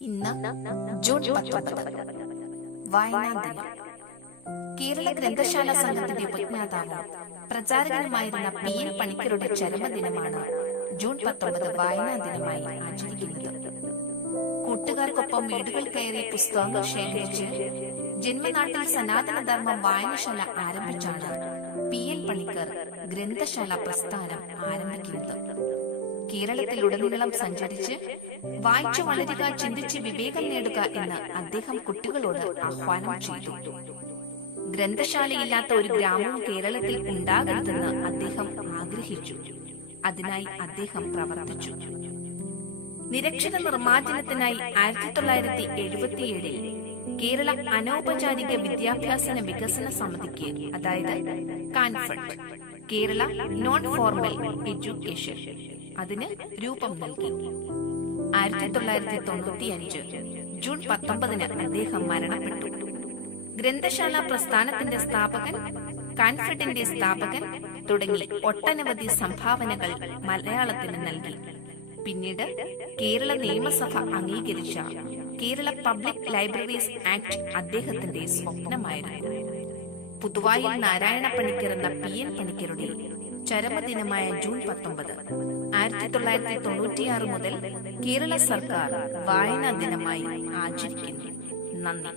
ഇന്ന് ജൂൺ 19 വായനാ ദിനം. കേരള ഗ്രന്ഥശാല സംഘത്തിന്റെ ഉപജ്ഞാതാവും പ്രചാരകനുമായിരുന്ന PN പണിക്കരുടെ ചരമദിനമാണ് ജൂൺ 19 വായനാ ദിനമായി ആചരിക്കുന്നത്. കൂട്ടുകാർക്കൊപ്പം വീടുകൾ കയറി പുസ്തകങ്ങൾ ശേഖരിച്ച് ജന്മനാട്ടിൽ സനാതനധർമ്മം വായനശാല ആരംഭിച്ചാണ് PN പണിക്കർ ഗ്രന്ഥശാല പ്രസ്ഥാനം ആരംഭിക്കുന്നത്. കേരളത്തിലുടനീളം സഞ്ചരിച്ച് വായിച്ചു വളരുക, ചിന്തിച്ച് വിവേകം നേടുക എന്ന് അദ്ദേഹം കുട്ടികളോട് ആഹ്വാനം ചെയ്തു. ഗ്രന്ഥശാലയില്ലാത്ത ഒരു ഗ്രാമവും കേരളത്തിൽ ഉണ്ടാകരുതെന്ന് അദ്ദേഹം ആഗ്രഹിച്ചു. അതിനായി അദ്ദേഹം പ്രവർത്തിച്ചു. നിരക്ഷര നിർമ്മാർജ്ജനത്തിനായി 1977 കേരള അനൗപചാരിക വിദ്യാഭ്യാസന വികസന സമിതിക്ക്, അതായത് Kanfed, Kerala non formal education, അതിന് രൂപം നൽകി. 1995 ജൂൺ 19 അദ്ദേഹം മരണപ്പെട്ടു. ഗ്രന്ഥശാല പ്രസ്ഥാനത്തിന്റെ സ്ഥാപകൻ, കാൻഫെഡിന്റെ സ്ഥാപകൻ തുടങ്ങി ഒട്ടനവധി സംഭാവനകൾ മലയാളത്തിന് നൽകി. പിന്നീട് കേരള നിയമസഭ അംഗീകരിച്ച കേരള പബ്ലിക് ലൈബ്രറീസ് ആക്ട് അദ്ദേഹത്തിന്റെ സ്വപ്നമായിരുന്നു. പുതുവായിൽ നാരായണ പണിക്കർ എന്ന PN പണിക്കരുടെ ചരമദിനമായ ജൂൺ 19 1996 മുതൽ കേരള സർക്കാർ വായനാ ദിനമായി ആചരിക്കുന്നു. നന്ദി.